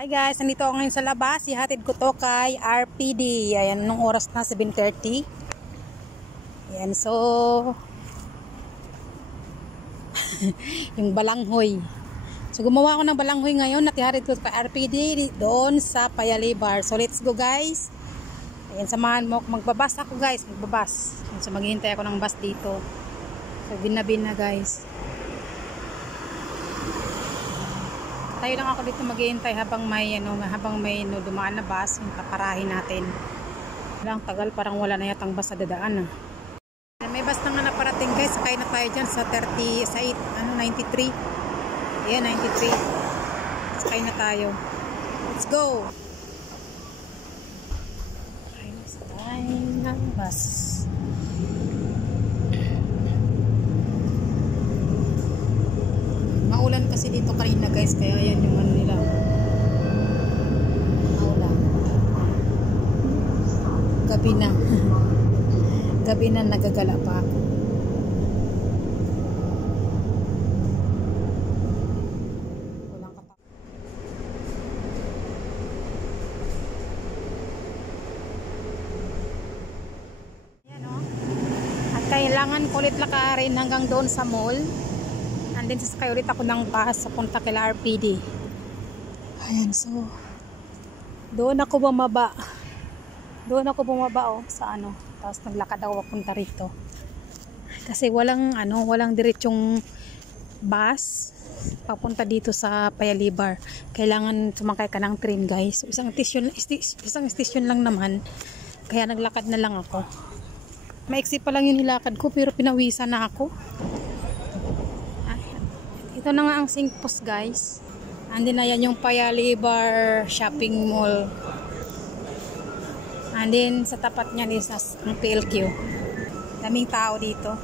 Hi guys, nandito ako ngayon sa labas. Ihatid ko to kay RPD. Ayan, nung oras na 7:30. Ayan, so yung balanghoy. So gumawa ako ng balanghoy ngayon at ihatid ko kay RPD doon sa Paya-Lebar. So let's go guys. Ayan, samahan mo. Magbabas ako guys, magbabas. Ayan, so maghihintay ako ng bus dito. So bina guys. Tayo lang ako dito maghihintay habang may dumaan na bus, yung paparahin natin. Walang tagal, parang wala na yatang bus sa dadaan. May bus na nga na parating guys, sakay na tayo dyan sa 93. Yeah, 93. Sakay na tayo. Let's go! Sakay na tayo ng bus. Maulan kasi dito kanina guys, kaya yan yung ano nila. Maulan. Gabi na. Gabi na nagagala pa ako. Walang kapak. Ayan o. At kailangan ko ulit lakarin hanggang doon sa mall. And then sasakay ulit ako ng bus sa punta kay RPD. Ayan, so doon ako bumaba. Oh, sa ano. Tapos naglakad ako papunta rito. Kasi walang diretsong bus papunta dito sa Paya-Lebar. Kailangan sumakay ka ng train, guys. So, isang station lang naman. Kaya naglakad na lang ako. Maiksi pa lang yung nilakad ko pero pinawisan na ako. Ito na nga ang Singpost guys. Andin na yan yung Paya-Lebar shopping mall. And then sa tapat niyan is ang PLQ. Daming tao dito.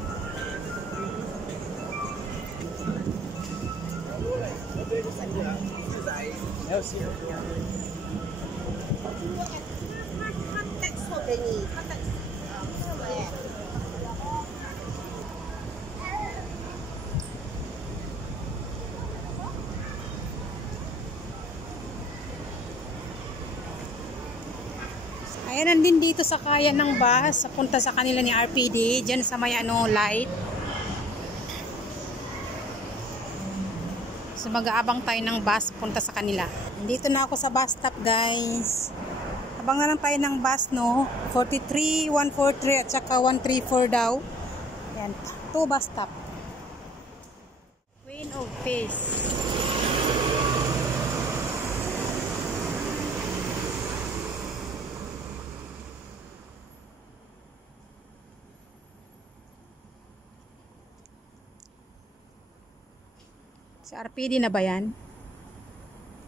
Ayan, nandun dito sa kaya ng bus, punta sa kanila ni RPD, dyan sa may light. So mag-aabang tayo ng bus, punta sa kanila. Dito na ako sa bus stop guys. Abang na lang tayo ng bus, no? 43, 143 at saka 134 daw. Ayan, 2 bus stop. Queen of Peace. Si RPD na ba yan?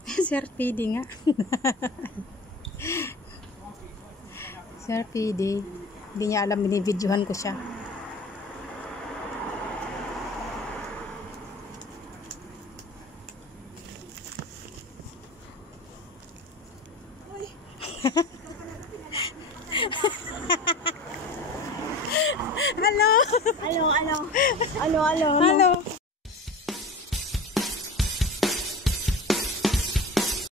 Si RPD nga. Si RPD. Hindi niya alam, binibidyohan ko siya. Hello. Hello. Hello.